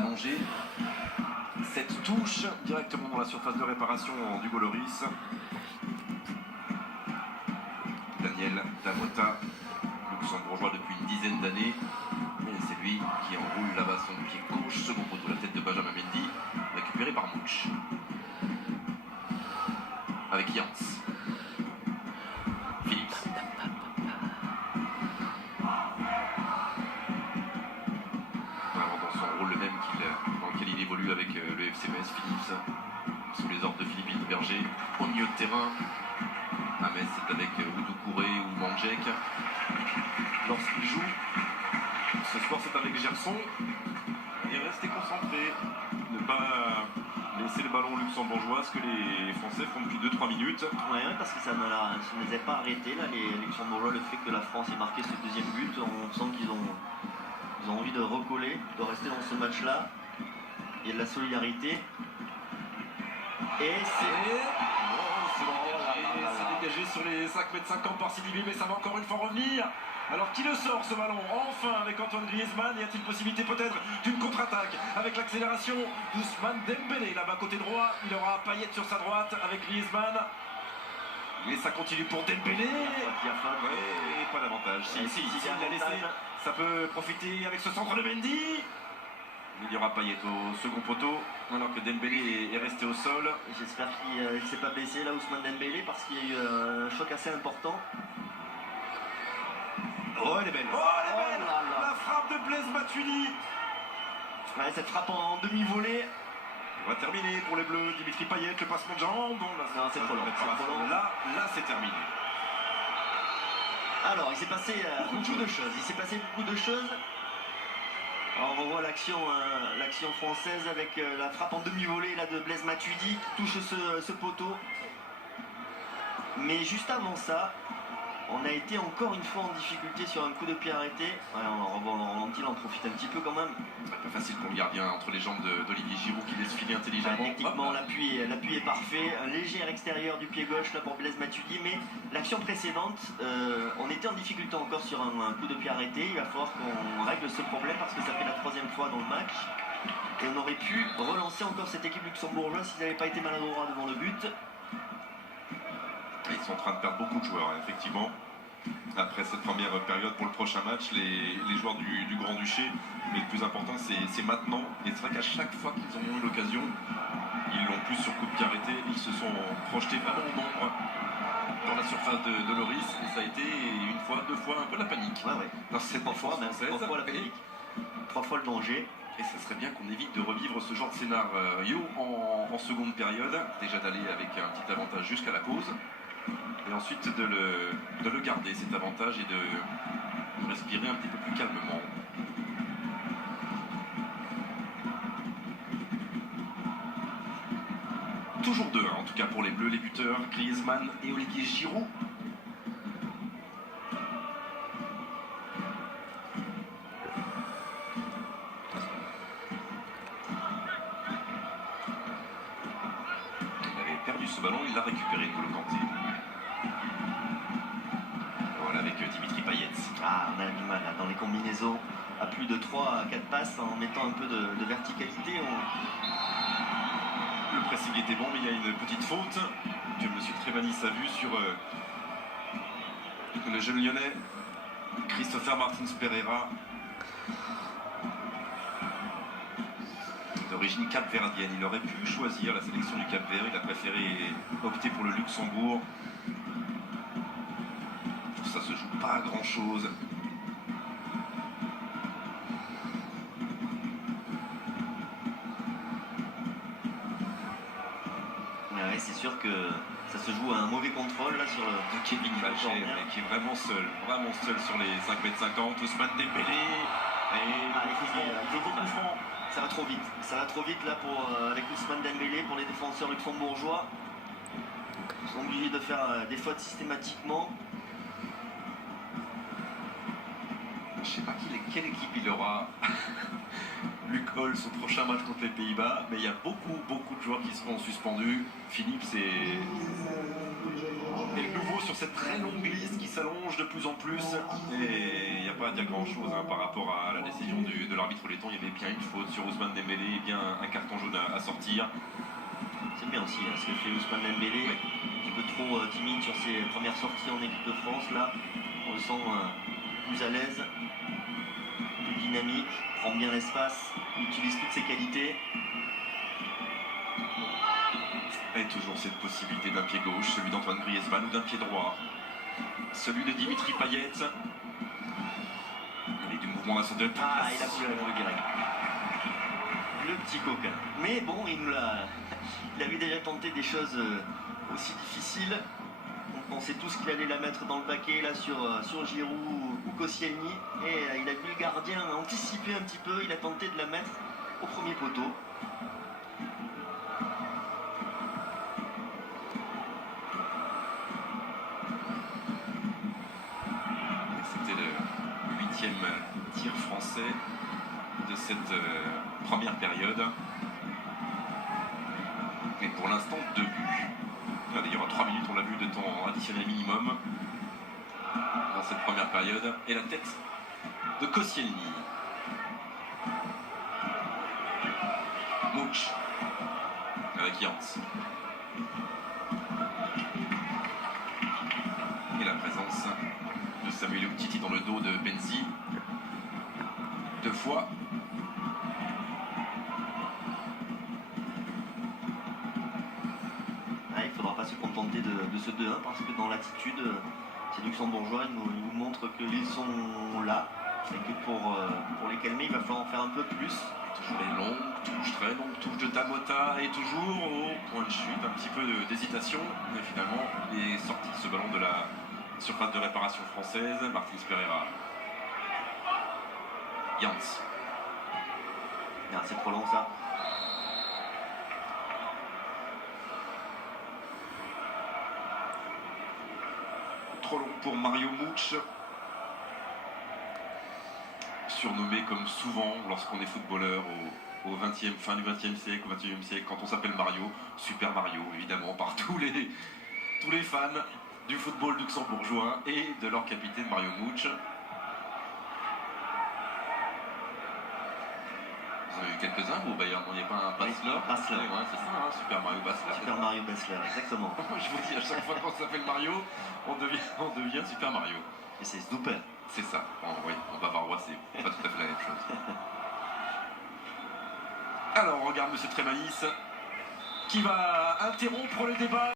allongé. Cette touche directement dans la surface de réparation d'Hugo Lloris. Daniel Damota, luxembourgeois depuis une dizaine d'années. Et c'est lui qui enroule là-bas son pied gauche, second poteau, la tête de Benjamin Mendy, récupéré par Mouch. Avec Jans. Philips. Alors dans son rôle le même dans lequel il évolue avec le FC Metz, Philips, sous les ordres de Philippe Berger, au milieu de terrain. À Metz, c'est avec Oudou Kouré ou Mandjek. Lorsqu'il joue, ce soir c'est avec Gerson. Et restez concentrés, ne pas laisser le ballon luxembourgeois, ce que les Français font depuis 2-3 minutes. Ouais, parce que ça ne les a pas arrêtés là, les Luxembourgeois, le fait que la France ait marqué ce deuxième but, on sent qu'ils ont envie de recoller, de rester dans ce match-là. Il y a de la solidarité. Et c'est dégagé sur les 5,50 m par Sidibé, mais ça va encore une fois revenir. Alors qui le sort ce ballon? Enfin avec Antoine Griezmann. Y a-t-il possibilité peut-être d'une contre-attaque avec l'accélération d'Ousmane Dembélé là-bas côté droit? Il aura Payet sur sa droite avec Griezmann. Et ça continue pour Dembélé. Ouais, pas d'avantage. Si l'a laissé, ça peut profiter avec ce centre de Mendy. Il y aura Payet au second poteau, alors que Dembélé est resté au sol. J'espère qu'il ne s'est pas blessé là, Ousmane Dembélé, parce qu'il y a eu un choc assez important. Oh, elle est belle! Oh, elle est belle! La frappe de Blaise Matuidi! Ouais, cette frappe en demi-volée. On va terminer pour les Bleus. Dimitri Payet, le passement de jambes. Non, c'est trop long. Là, c'est terminé. Alors, il s'est passé beaucoup de choses. Alors, on revoit l'action française avec la frappe en demi-volée là, de Blaise Matuidi qui touche ce poteau. Mais juste avant ça, on a été encore une fois en difficulté sur un coup de pied arrêté. Ouais, en ralenti, on en profite un petit peu quand même. Pas facile pour le gardien entre les jambes d'Olivier Giroud qui laisse filer intelligemment. Techniquement, l'appui est parfait. Un léger extérieur du pied gauche là pour Blaise Matuidi. Mais l'action précédente, on était en difficulté encore sur un coup de pied arrêté. Il va falloir qu'on règle ce problème parce que ça fait la troisième fois dans le match. Et on aurait pu relancer encore cette équipe luxembourgeoise s'ils n'avaient pas été maladroits devant le but. Ils sont en train de perdre beaucoup de joueurs, hein, effectivement. Après cette première période pour le prochain match, les joueurs du Grand-Duché, mais le plus important c'est maintenant. Et c'est vrai qu'à chaque fois qu'ils ont eu l'occasion, ils l'ont plus sur coup de pied arrêté, ils se sont projetés vraiment au nombre dans la surface de Lloris. Et ça a été une fois, deux fois un peu la panique. Ouais. Dans cette défense française. 3 fois la panique, 3 fois le danger. Et ça serait bien qu'on évite de revivre ce genre de scénario en seconde période. Déjà d'aller avec un petit avantage jusqu'à la pause. Et ensuite de le garder cet avantage et de respirer un petit peu plus calmement. Toujours 2 en tout cas pour les Bleus, les buteurs Griezmann et Olivier Giroud. Il avait perdu ce ballon, il l'a récupéré pour le Kanté. Avec Dimitri Payet. On a du mal là, dans les combinaisons à plus de 3 à 4 passes en mettant un peu de verticalité. Le pressing était bon, mais il y a une petite faute que M. Trémanis a vue sur le jeune lyonnais Christopher Martins Pereira, d'origine capverdienne. Il aurait pu choisir la sélection du Cap-Vert, il a préféré opter pour le Luxembourg. Ça se joue pas à grand chose. Ouais, c'est sûr que ça se joue à un mauvais contrôle là sur Kevin Malcher, qui est vraiment seul sur les 5,50 m. Ousmane Dembélé. Ça va trop vite là avec Ousmane Dembélé pour les défenseurs luxembourgeois. Ils sont obligés de faire des fautes systématiquement. Je sais pas quelle équipe il aura Luc Hall son prochain match contre les Pays-Bas, mais il y a beaucoup de joueurs qui seront suspendus. Philippe, c'est le nouveau sur cette très longue liste qui s'allonge de plus en plus, et il n'y a pas à dire grand chose par rapport à la décision de l'arbitre letton. Il y avait bien une faute sur Ousmane Dembélé et bien un carton jaune à sortir. C'est bien aussi ce que fait Ousmane Dembélé, Oui. un petit peu trop timide sur ses premières sorties en équipe de France. Là, on le sent plus à l'aise, plus dynamique, prend bien l'espace, utilise toutes ses qualités. Et toujours cette possibilité d'un pied gauche, celui d'Antoine Griezmann, ou d'un pied droit, celui de Dimitri Payet. Il est du mouvement d'ascendant. Ah, il a voulu la direct. Le petit coquin. Mais bon, il avait déjà tenté des choses aussi difficiles. On pensait tous qu'il allait la mettre dans le paquet là sur Giroud ou Koscielny. Et il a vu le gardien anticiper un petit peu. Il a tenté de la mettre au premier poteau. C'était le 8e tir français de cette première période. Et pour l'instant, 2 buts. D'ailleurs, à 3 minutes, on l'a vu de temps additionnel minimum dans cette première période. Et la tête de Koscielny. Mouch avec Jans. Et la présence de Samuel Umtiti dans le dos de Benzi. 2 fois. Ah, il ne faudra pas se contenter de ce 2-1 parce que dans l'attitude, ces Luxembourgeois ils nous montrent qu'ils sont là et que pour les calmer, il va falloir en faire un peu plus. Toujours les longues touches, très longues touches de Tamota, et toujours au point de chute, un petit peu d'hésitation. Mais finalement, il est sorti de ce ballon de la surface de réparation française. Martins Pereira. Jans. Ah, c'est trop long ça. Trop long pour Mario Mouch. Surnommé comme souvent lorsqu'on est footballeur au 20e, fin du 20e siècle, au 21e siècle, quand on s'appelle Mario, Super Mario, évidemment, par tous les fans du football luxembourgeois et de leur capitaine Mario Mouch. Vous en avez eu quelques-uns, vous, Bayern? Il n'y a pas un Basler? Basler. Ouais, c'est ça, hein, Super Mario Basler. Super Mario Bessler, exactement. Je vous dis, à chaque fois qu'on s'appelle Mario, on devient Super Mario. Et c'est super. C'est ça. Oui, en bavarois, c'est pas tout à fait la même chose. Alors, on regarde M. Trémanis qui va interrompre le débat.